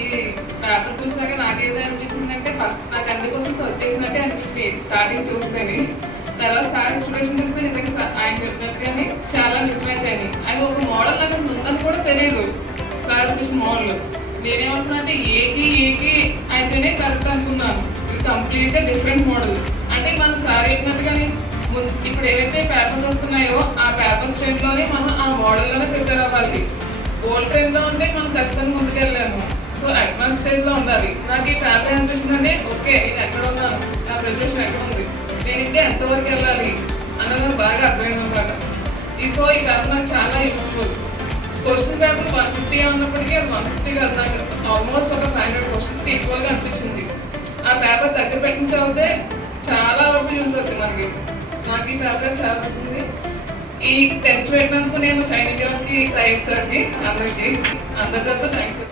ఈ పేపర్ చూసాక నాకేదో అనిపించిందంటే ఫస్ట్ నాకు అన్ని క్వశ్చన్స్ వచ్చేసినట్టే అనిపించింది స్టార్టింగ్ చూస్తేనే. తర్వాత సార్ ఎక్స్ప్లెనేషన్ ఇస్తే నిజంగా ఆయన చెప్పినట్టుగానే చాలా మిస్ మ్యాచ్ అయింది. అది ఒక మోడల్ నాకు ఉందని కూడా తెలియదు. సార్ చూసిన మోడల్ నేనేమనుకున్నా అంటే ఏకి అయితేనే కరెక్ట్ అనుకున్నాను. ఇది కంప్లీట్గా డిఫరెంట్ మోడల్. అంటే మనం సార్ చెప్పినట్టుగానే ఇప్పుడు ఏవైతే పేపర్స్ వస్తున్నాయో ఆ పేపర్స్ ట్రైన్లోనే మనం ఆ మోడల్లోనే ప్రిపేర్ అవ్వాలి. ఓల్డ్ ట్రైన్లో ఉంటే మనం ఖచ్చితంగా ముందుకెళ్ళాము. సో అడ్వాన్స్ స్టేజ్లో ఉండాలి. నాకు ఈ పేపర్ అనిపిస్తుందంటే ఓకే నేను ఎక్కడ ఉన్నాను, నా ప్రిపరేషన్ ఎక్కడ ఉంది, నేను ఇంకా ఎంతవరకు వెళ్ళాలి అన్నది బాగా అర్థమైంది అనమాట. సో ఈ పేపర్ నాకు చాలా యూస్ఫుల్. క్వశ్చన్ పేపర్ 150 ఉన్నప్పటికీ అది 150 కాదు, నాకు ఆల్మోస్ట్ ఒక 500 క్వశ్చన్స్కి ఈక్వల్గా అనిపించింది. ఆ పేపర్ దగ్గర పెట్టిన చదివితే చాలా వరకు యూజ్ అవుతుంది మనకి. నాకు ఈ పేపర్ చాలా నచ్చింది. ఈ టెస్ట్ పెట్టినందుకు నేను షైనింగ్ కి ట్రై చేస్తాను అందరికీ. అందరితో థ్యాంక్స్.